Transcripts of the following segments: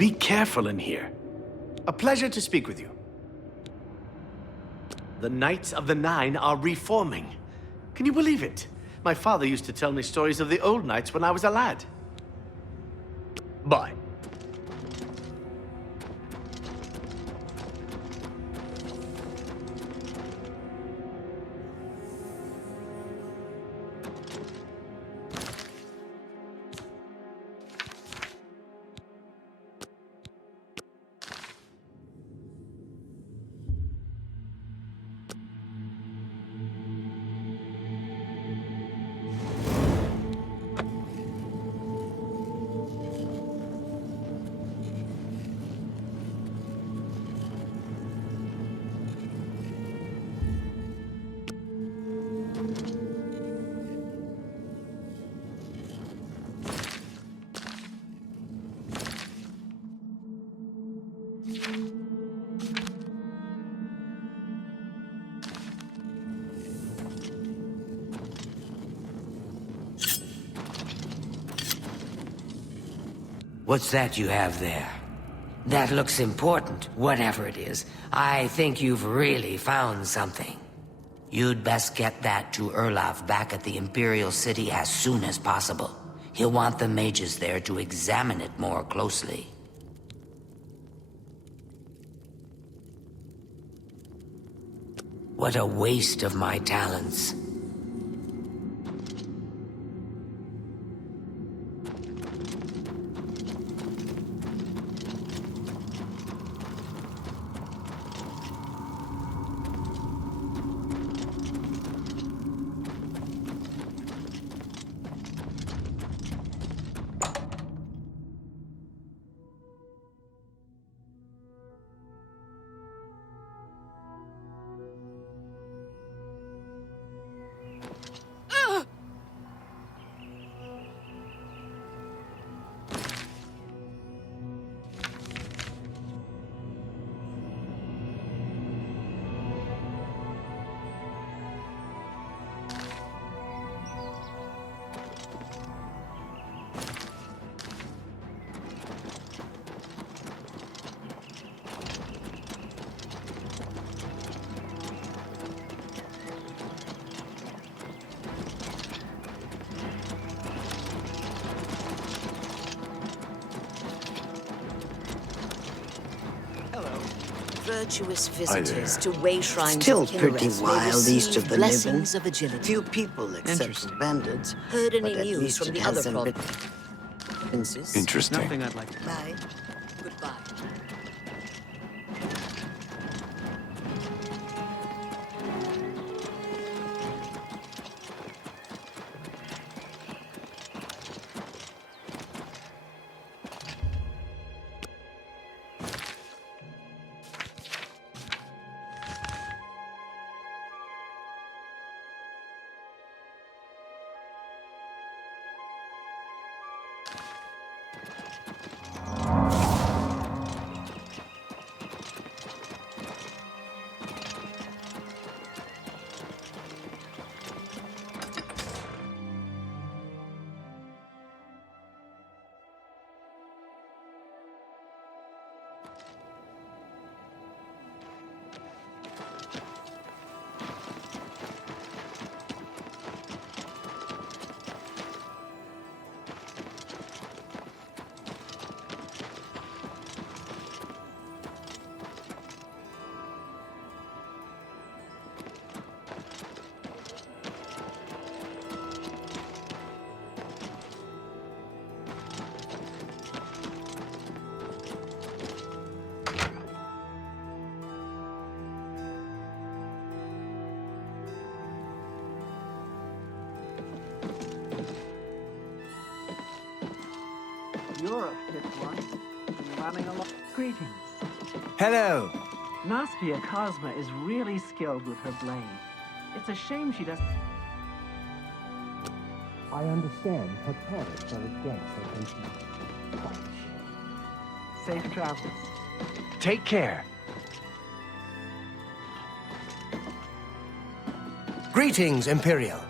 Be careful in here. A pleasure to speak with you. The Knights of the Nine are reforming. Can you believe it? My father used to tell me stories of the old knights when I was a lad. Bye. What's that you have there? That looks important, whatever it is. I think you've really found something. You'd best get that to Erlaf back at the Imperial City as soon as possible. He'll want the mages there to examine it more closely. What a waste of my talents. virtuous visitors to way shrines Still of pretty Killereth may wild east receive of the living. blessings of agility. Few people except the bandits. Heard any but at news least from it the other hasn't been- provinces? Interesting. Nothing I'd like to. Bye. Goodbye. You're a fit one. Been running along. Greetings. Hello. Naspia Cosma is really skilled with her blade. It's a shame she doesn't. I understand her parents are against her country. Safe travels. Take care. Greetings, Imperial.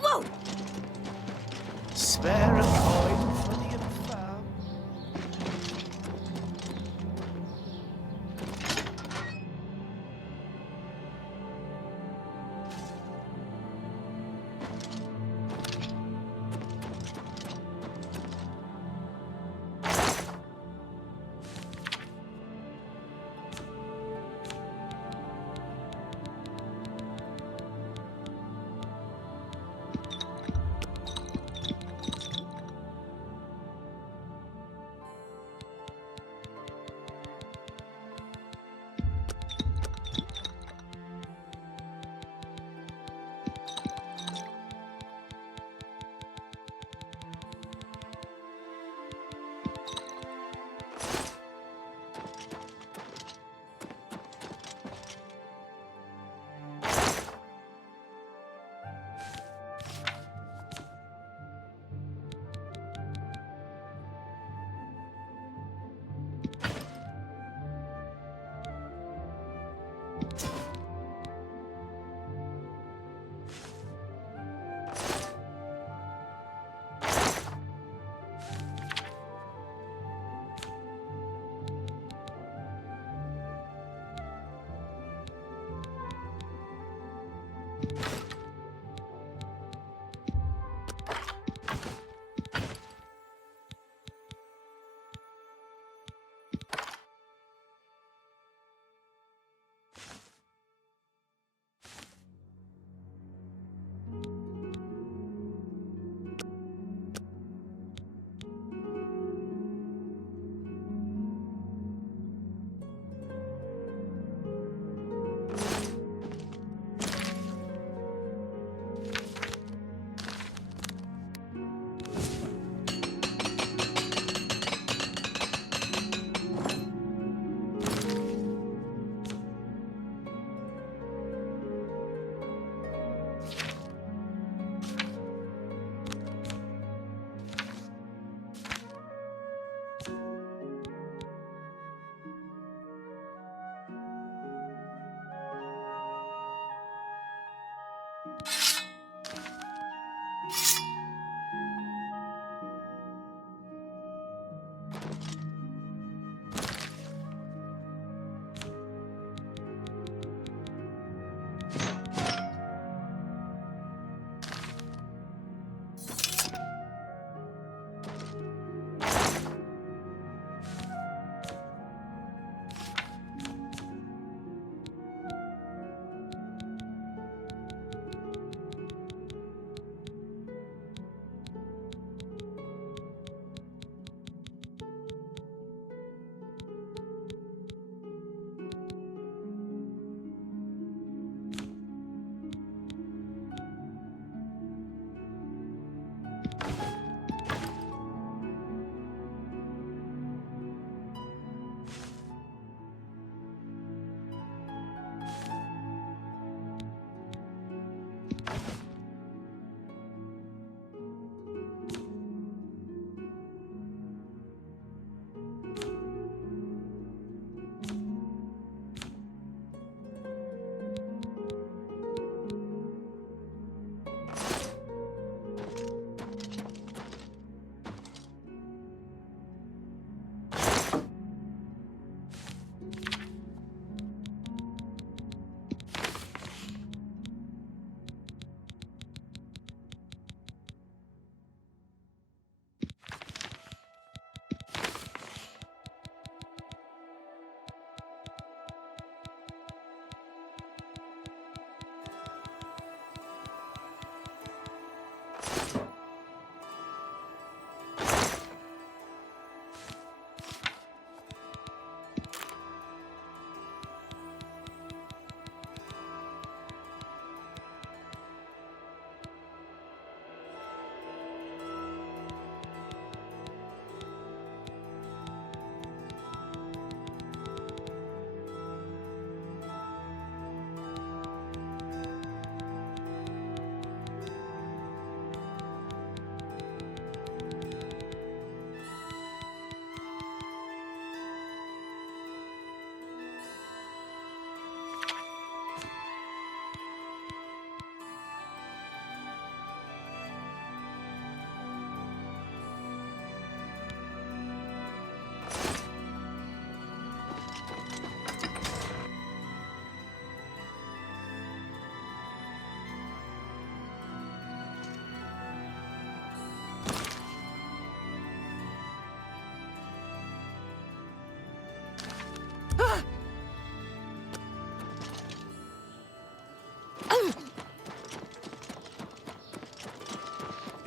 Whoa! Spare a coin for the infirm.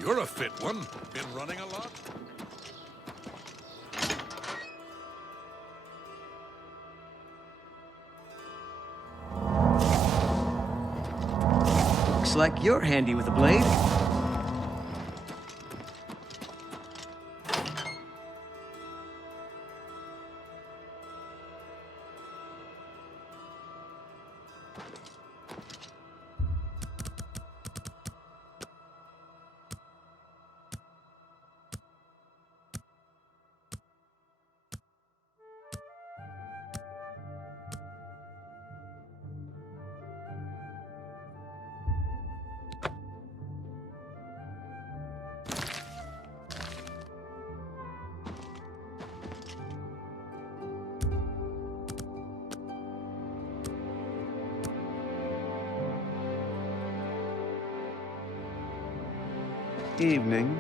You're a fit one. Been running a lot? Looks like you're handy with a blade. Evening.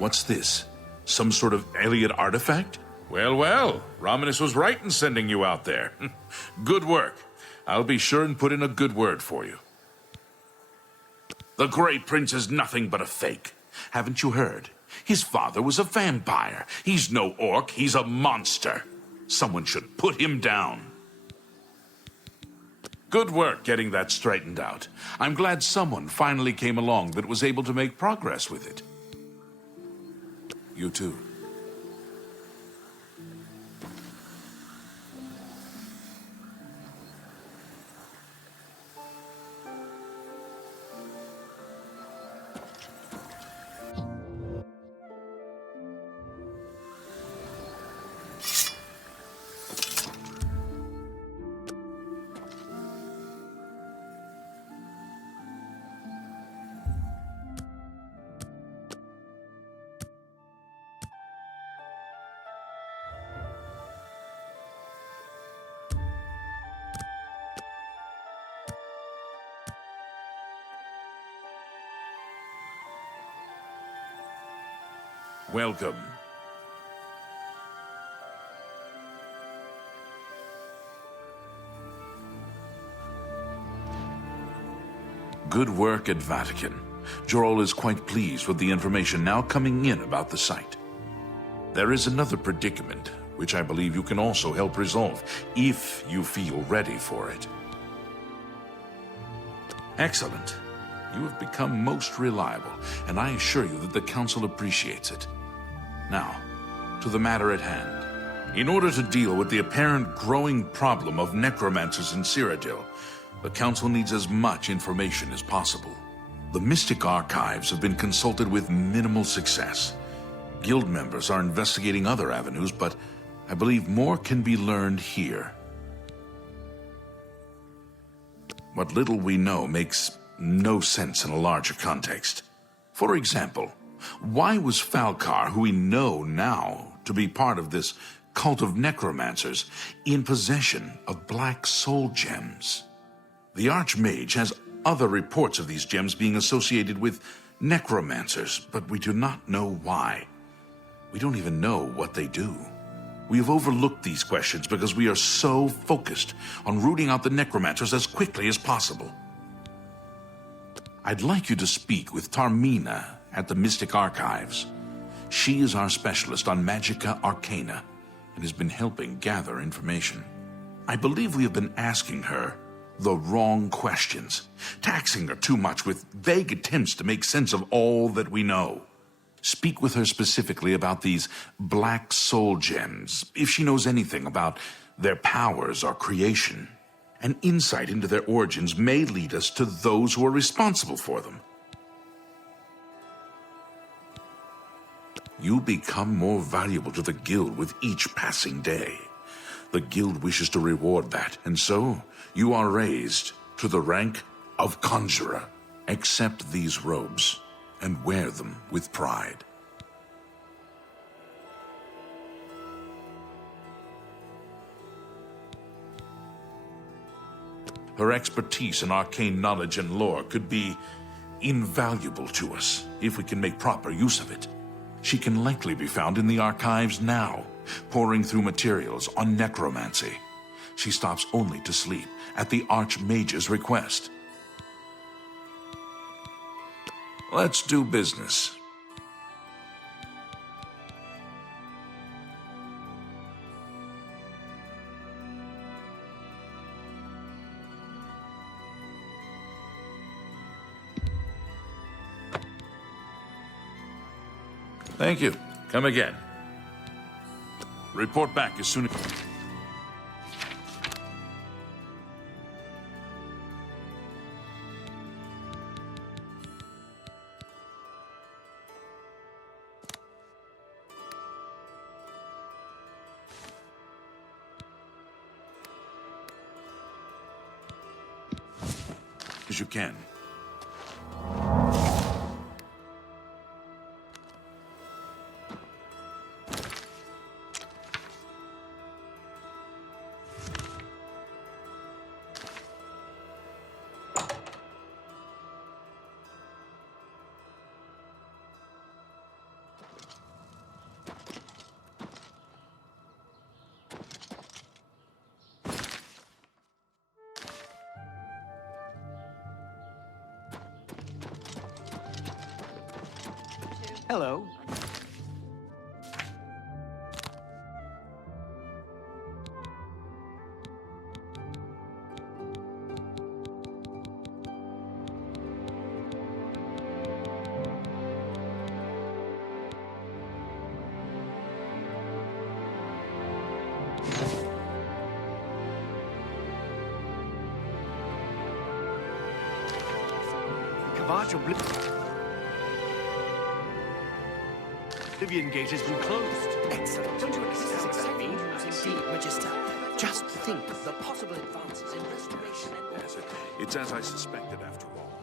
What's this? Some sort of Elliot artifact? Well, well, Romanus was right in sending you out there. Good work. I'll be sure and put in a good word for you. The Grey Prince is nothing but a fake. Haven't you heard? His father was a vampire. He's no orc, he's a monster. Someone should put him down. Good work getting that straightened out. I'm glad someone finally came along that was able to make progress with it. You too. Welcome. Good work at Vatican. Jorol is quite pleased with the information now coming in about the site. There is another predicament, which I believe you can also help resolve, if you feel ready for it. Excellent. You have become most reliable, and I assure you that the Council appreciates it. Now, to the matter at hand. In order to deal with the apparent growing problem of necromancers in Cyrodiil, the Council needs as much information as possible. The Mystic Archives have been consulted with minimal success. Guild members are investigating other avenues, but I believe more can be learned here. What little we know makes no sense in a larger context. For example, why was Falcar, who we know now to be part of this cult of necromancers, in possession of black soul gems? The Archmage has other reports of these gems being associated with necromancers, but we do not know why. We don't even know what they do. We have overlooked these questions because we are so focused on rooting out the necromancers as quickly as possible. I'd like you to speak with Tarmina at the Mystic Archives. She is our specialist on Magica Arcana and has been helping gather information. I believe we have been asking her the wrong questions, taxing her too much with vague attempts to make sense of all that we know. Speak with her specifically about these black soul gems, if she knows anything about their powers or creation. An insight into their origins may lead us to those who are responsible for them. You become more valuable to the Guild with each passing day. The Guild wishes to reward that, and so you are raised to the rank of Conjurer. Accept these robes and wear them with pride. Her expertise in arcane knowledge and lore could be invaluable to us if we can make proper use of it. She can likely be found in the archives now, poring through materials on necromancy. She stops only to sleep at the Archmage's request. Let's do business. Thank you. Come again. Report back as soon as... as you can. Hello. Oblivion gate has been closed. Excellent. Don't you accept that means indeed, Register? Just think of the possible advances in restoration and... Yes, it's as I suspected after all.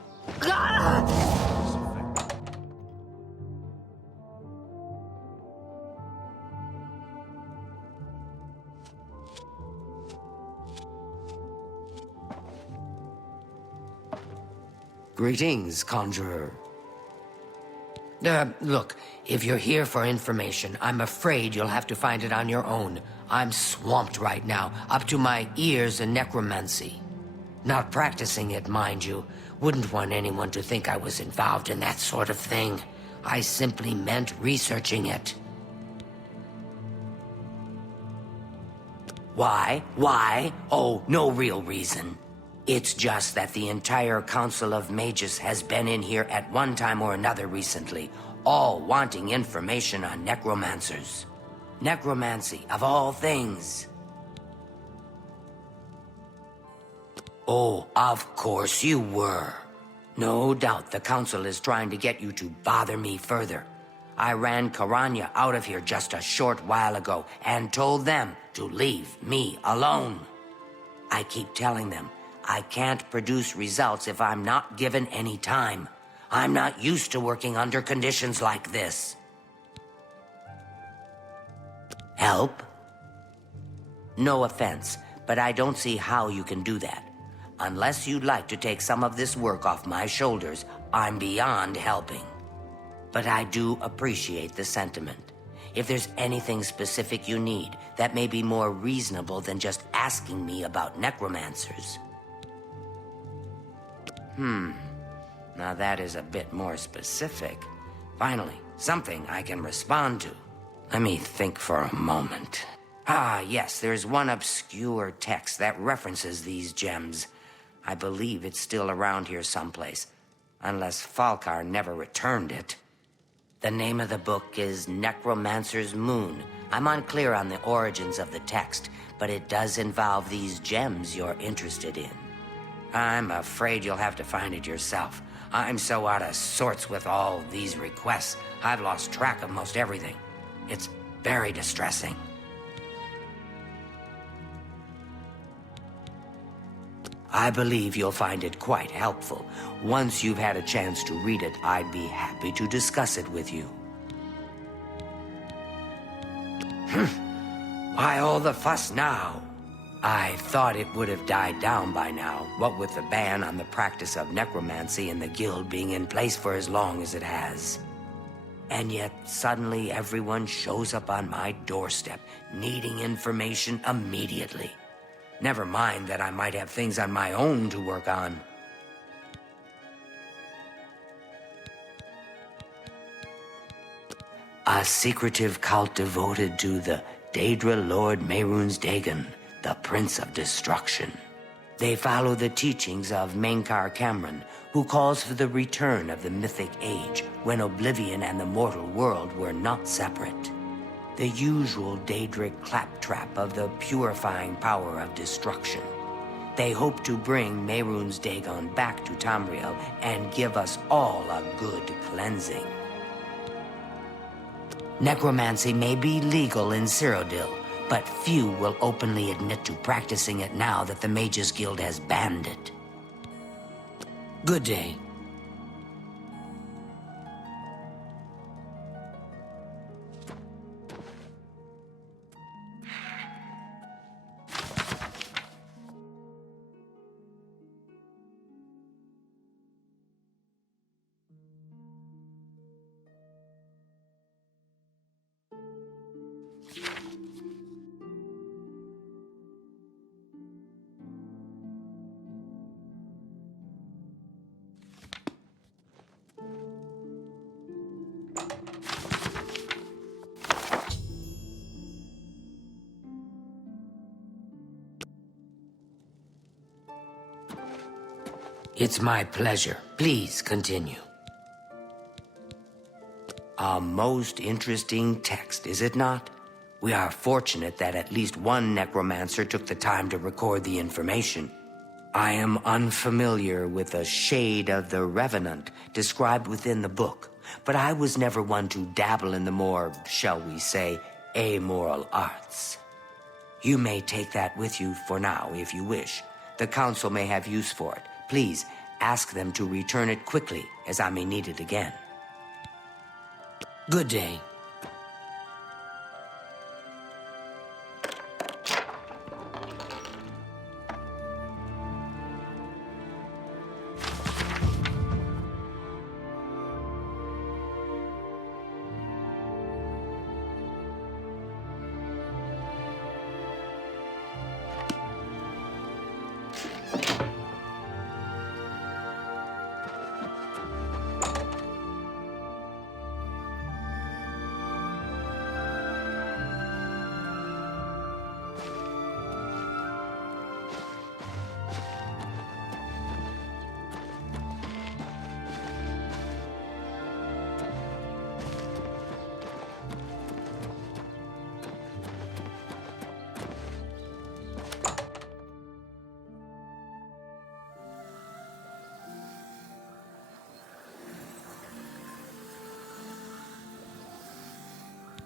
Greetings, Conjurer. Look, if you're here for information, I'm afraid you'll have to find it on your own. I'm swamped right now, up to my ears in necromancy. Not practicing it, mind you. Wouldn't want anyone to think I was involved in that sort of thing. I simply meant researching it. Why? Why? Oh, no real reason. It's just that the entire Council of Mages has been in here at one time or another recently, all wanting information on necromancers. Necromancy, of all things. Oh, of course you were. No doubt the Council is trying to get you to bother me further. I ran Karanya out of here just a short while ago and told them to leave me alone. I keep telling them I can't produce results if I'm not given any time. I'm not used to working under conditions like this. Help? No offense, but I don't see how you can do that. Unless you'd like to take some of this work off my shoulders, I'm beyond helping. But I do appreciate the sentiment. If there's anything specific you need, that may be more reasonable than just asking me about necromancers. Now that is a bit more specific. Finally, something I can respond to. Let me think for a moment. Ah, yes, there's one obscure text that references these gems. I believe it's still around here someplace, unless Falkar never returned it. The name of the book is Necromancer's Moon. I'm unclear on the origins of the text, but it does involve these gems you're interested in. I'm afraid you'll have to find it yourself. I'm so out of sorts with all these requests, I've lost track of most everything. It's very distressing. I believe you'll find it quite helpful. Once you've had a chance to read it, I'd be happy to discuss it with you. Why all the fuss now? I thought it would have died down by now, what with the ban on the practice of necromancy and the guild being in place for as long as it has. And yet, suddenly everyone shows up on my doorstep, needing information immediately. Never mind that I might have things on my own to work on. A secretive cult devoted to the Daedra Lord Mehrunes Dagon, the Prince of Destruction. They follow the teachings of Mankar Cameron, who calls for the return of the Mythic Age, when Oblivion and the mortal world were not separate. The usual Daedric claptrap of the purifying power of destruction. They hope to bring Mehrunes Dagon back to Tamriel and give us all a good cleansing. Necromancy may be legal in Cyrodiil, but few will openly admit to practicing it now that the Mages Guild has banned it. Good day. It's my pleasure. Please continue. A most interesting text, is it not? We are fortunate that at least one necromancer took the time to record the information. I am unfamiliar with the shade of the Revenant described within the book, but I was never one to dabble in the more, shall we say, amoral arts. You may take that with you for now, if you wish. The Council may have use for it. Please, ask them to return it quickly, as I may need it again. Good day.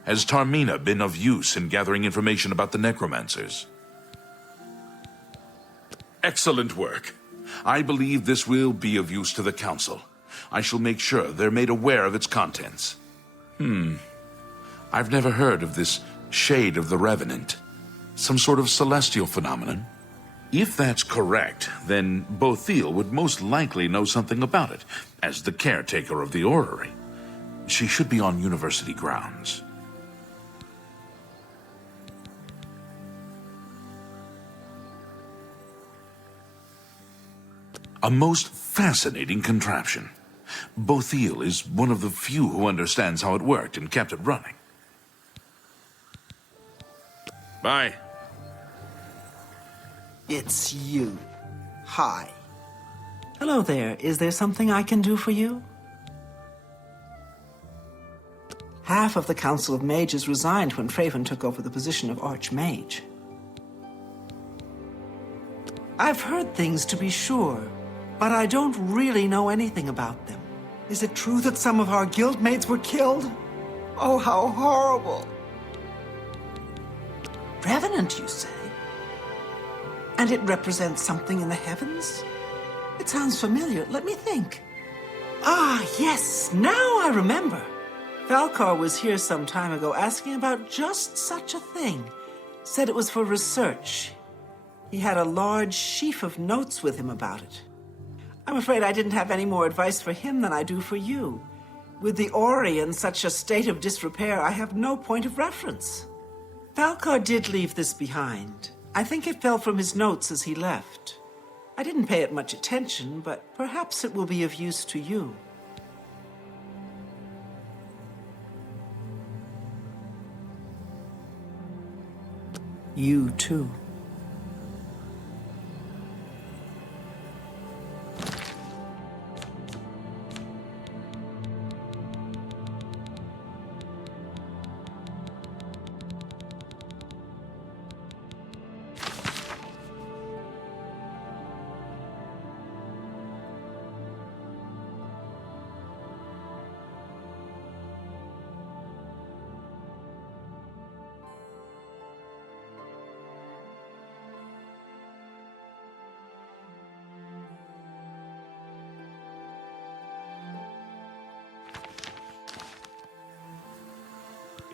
Has Tarmina been of use in gathering information about the necromancers? Excellent work. I believe this will be of use to the Council. I shall make sure they're made aware of its contents. I've never heard of this shade of the Revenant. Some sort of celestial phenomenon? If that's correct, then Bothil would most likely know something about it, as the caretaker of the orrery. She should be on university grounds. A most fascinating contraption. Bothil is one of the few who understands how it worked and kept it running. Bye. It's you. Hi. Hello there. Is there something I can do for you? Half of the Council of Mages resigned when Fraven took over the position of Archmage. I've heard things, to be sure, but I don't really know anything about them. Is it true that some of our guildmates were killed? Oh, how horrible. Revenant, you say? And it represents something in the heavens? It sounds familiar. Let me think. Ah, yes, now I remember. Falcar was here some time ago asking about just such a thing. Said it was for research. He had a large sheaf of notes with him about it. I'm afraid I didn't have any more advice for him than I do for you. With the orrery in such a state of disrepair, I have no point of reference. Falcar did leave this behind. I think it fell from his notes as he left. I didn't pay it much attention, but perhaps it will be of use to you. You too.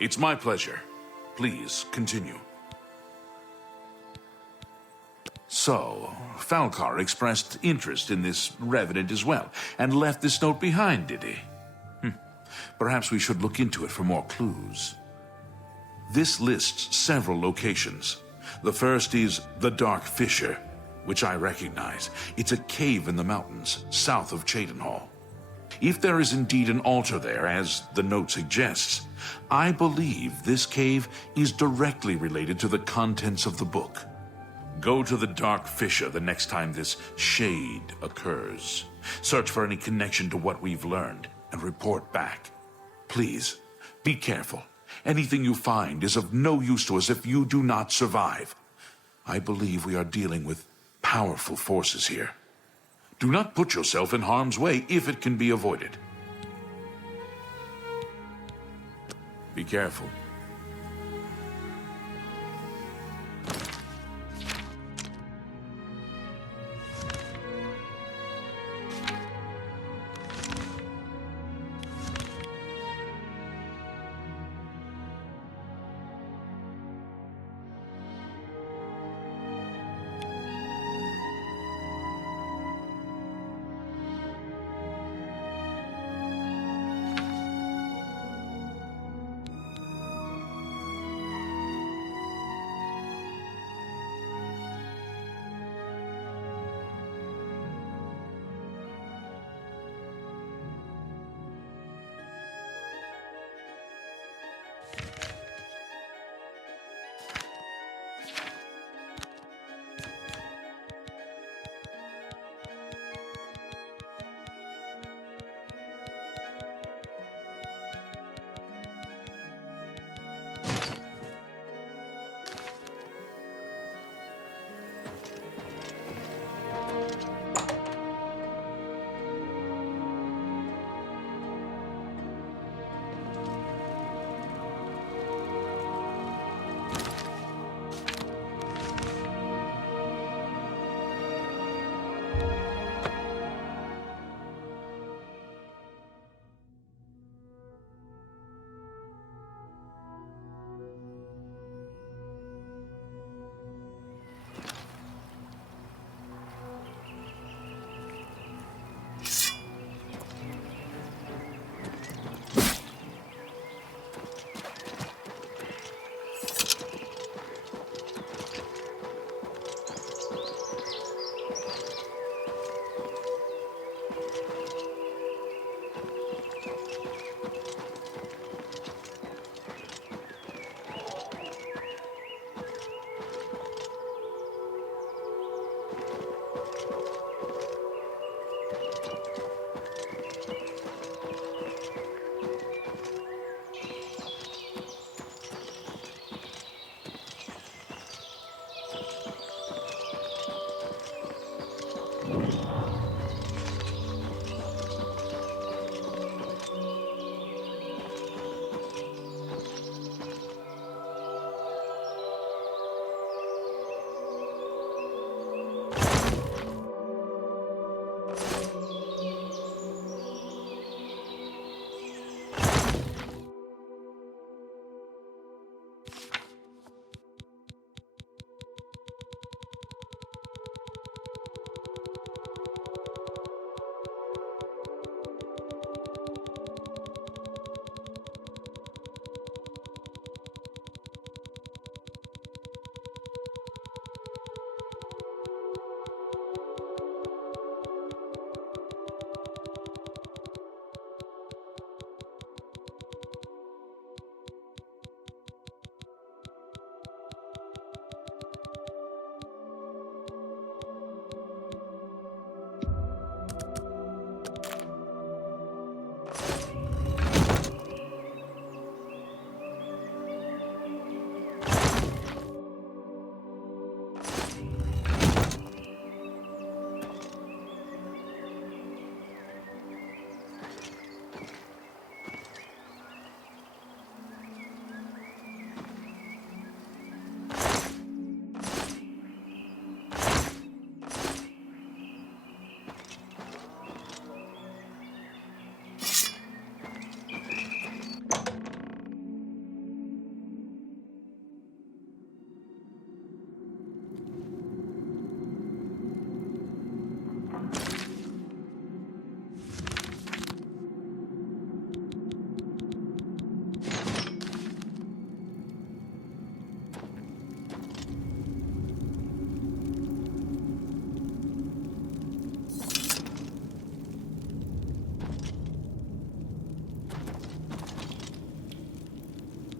It's my pleasure. Please, continue. So, Falcar expressed interest in this Revenant as well, and left this note behind, did he? Perhaps we should look into it for more clues. This lists several locations. The first is the Dark Fissure, which I recognize. It's a cave in the mountains, south of Cheydinhall. If there is indeed an altar there, as the note suggests, I believe this cave is directly related to the contents of the book. Go to the Dark Fissure the next time this shade occurs. Search for any connection to what we've learned and report back. Please, be careful. Anything you find is of no use to us if you do not survive. I believe we are dealing with powerful forces here. Do not put yourself in harm's way if it can be avoided. Be careful.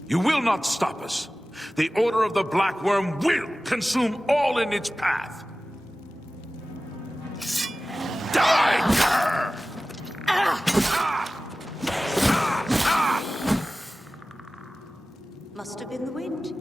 You will not stop us. The Order of the Black Worm will consume all in its path. Die, cur! Must have been the wind.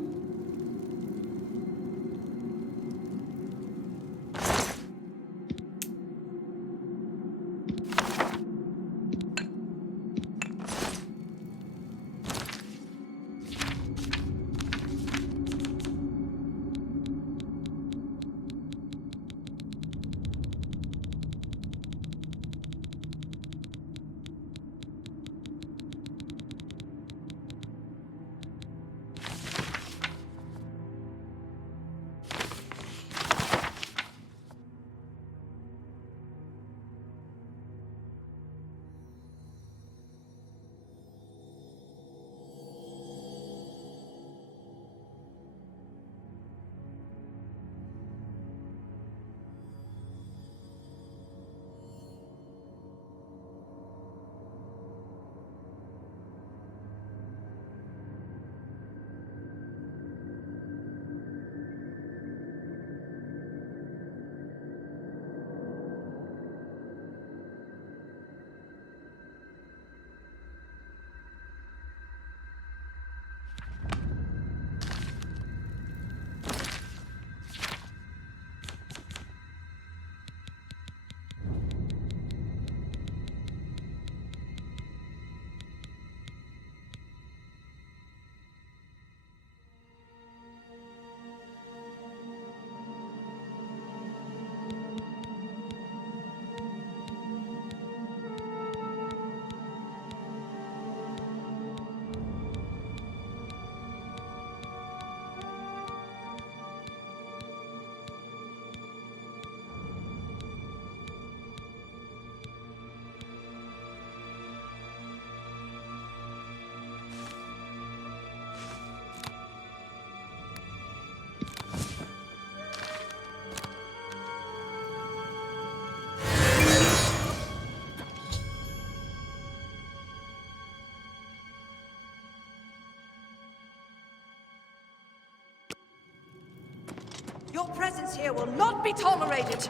Your presence here will not be tolerated!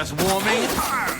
just warming.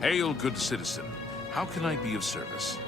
Hail, good citizen. How can I be of service?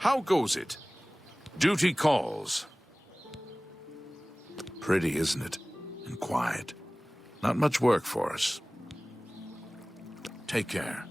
How goes it? Duty calls. Pretty, isn't it? And quiet. Not much work for us. Take care.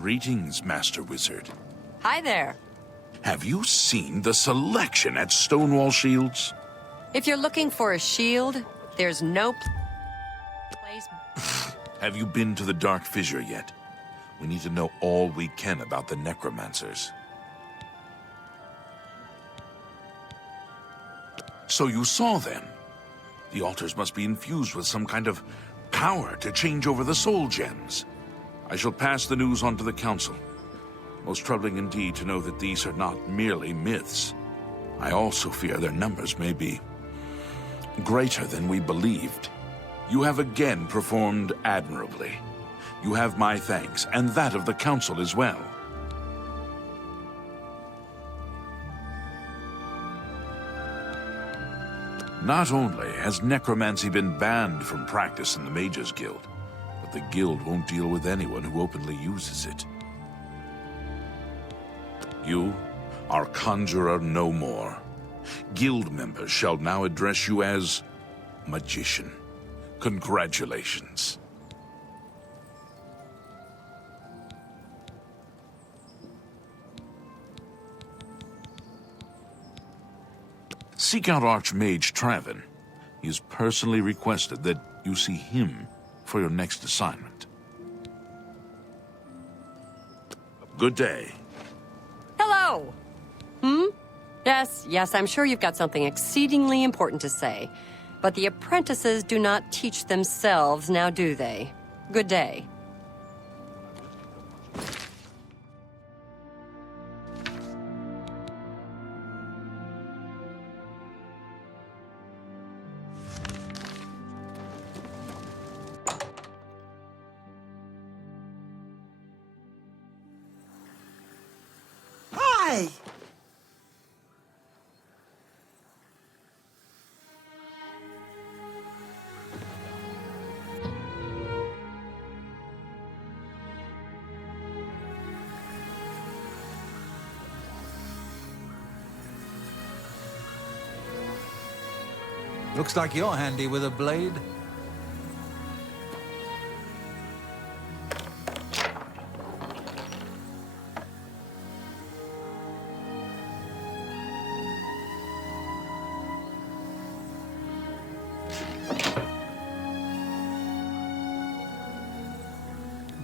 Greetings, Master Wizard. Hi there. Have you seen the selection at Stonewall Shields? If you're looking for a shield, there's no place. Have you been to the Dark Fissure yet? We need to know all we can about the necromancers. So you saw them? The altars must be infused with some kind of power to change over the soul gems. I shall pass the news on to the Council. Most troubling indeed to know that these are not merely myths. I also fear their numbers may be greater than we believed. You have again performed admirably. You have my thanks, and that of the Council as well. Not only has necromancy been banned from practice in the Mages Guild, but the Guild won't deal with anyone who openly uses it. You are Conjurer no more. Guild members shall now address you as Magician. Congratulations. Seek out Archmage Traven. He has personally requested that you see him for your next assignment. Good day. Hello! Yes, I'm sure you've got something exceedingly important to say. But the apprentices do not teach themselves, now do they? Good day. Hi! Looks like you're handy with a blade.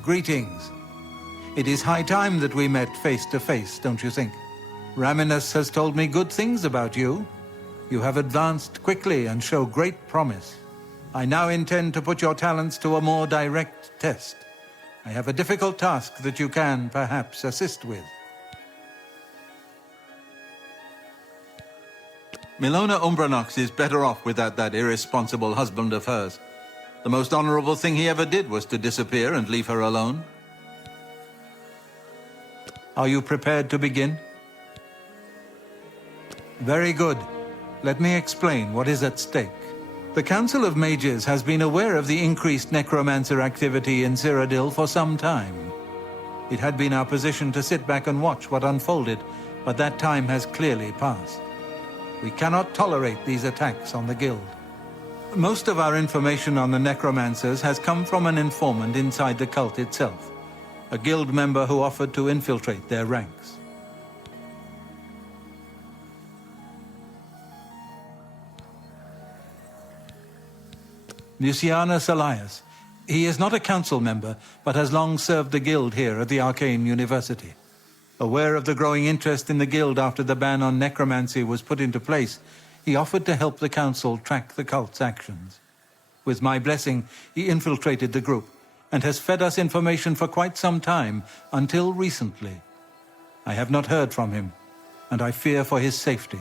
Greetings. It is high time that we met face to face, don't you think? Raminus has told me good things about you. You have advanced quickly and show great promise. I now intend to put your talents to a more direct test. I have a difficult task that you can, perhaps, assist with. Milona Umbranox is better off without that irresponsible husband of hers. The most honorable thing he ever did was to disappear and leave her alone. Are you prepared to begin? Very good. Let me explain what is at stake. The Council of Mages has been aware of the increased necromancer activity in Cyrodiil for some time. It had been our position to sit back and watch what unfolded, but that time has clearly passed. We cannot tolerate these attacks on the Guild. Most of our information on the necromancers has come from an informant inside the cult itself, a Guild member who offered to infiltrate their ranks. Lucianus Elias. He is not a council member, but has long served the Guild here at the Arcane University. Aware of the growing interest in the Guild after the ban on necromancy was put into place, he offered to help the council track the cult's actions. With my blessing, he infiltrated the group and has fed us information for quite some time, until recently. I have not heard from him, and I fear for his safety.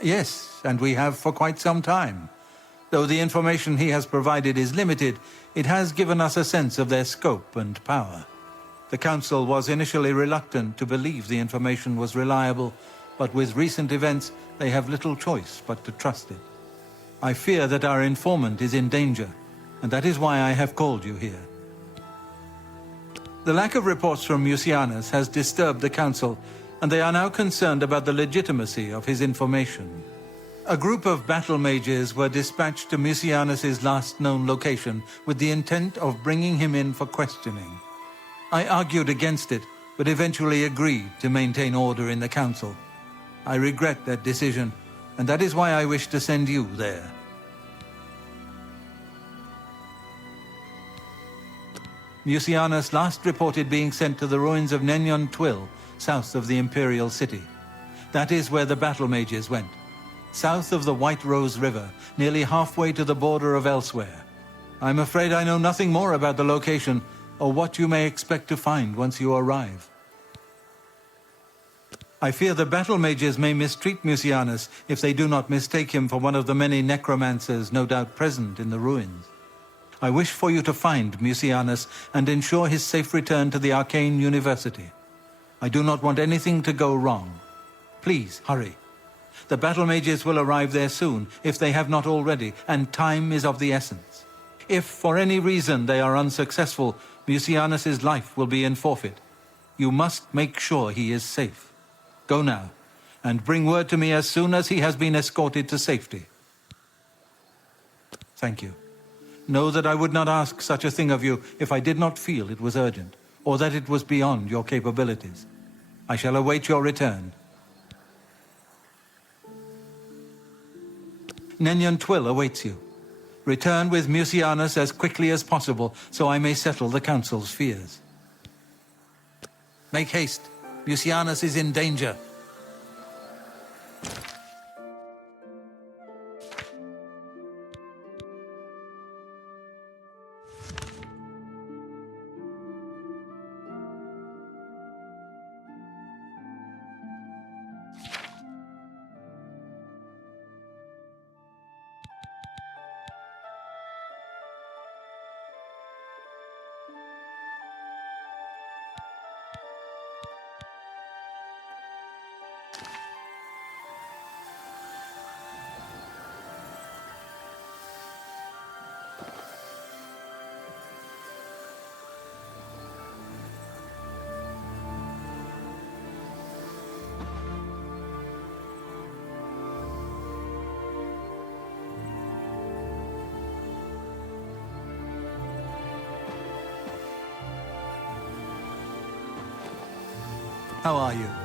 Yes, and we have for quite some time. Though the information he has provided is limited, it has given us a sense of their scope and power. The Council was initially reluctant to believe the information was reliable, but with recent events, they have little choice but to trust it. I fear that our informant is in danger, and that is why I have called you here. The lack of reports from Mucianus has disturbed the Council, and they are now concerned about the legitimacy of his information. A group of battle mages were dispatched to Mucianus's last known location with the intent of bringing him in for questioning. I argued against it, but eventually agreed to maintain order in the Council. I regret that decision, and that is why I wish to send you there. Mucianus last reported being sent to the ruins of Nenyon Twill, south of the Imperial City. That is where the battle mages went, south of the White Rose River, nearly halfway to the border of elsewhere. I'm afraid I know nothing more about the location, or what you may expect to find once you arrive. I fear the battle mages may mistreat Mucianus if they do not mistake him for one of the many necromancers no doubt present in the ruins. I wish for you to find Mucianus and ensure his safe return to the Arcane University. I do not want anything to go wrong. Please, hurry. The battle mages will arrive there soon, if they have not already, and time is of the essence. If, for any reason, they are unsuccessful, Mucianus's life will be in forfeit. You must make sure he is safe. Go now, and bring word to me as soon as he has been escorted to safety. Thank you. Know that I would not ask such a thing of you if I did not feel it was urgent, or that it was beyond your capabilities. I shall await your return. Nenyon Twill awaits you. Return with Mucianus as quickly as possible, so I may settle the Council's fears. Make haste. Mucianus is in danger. How are you?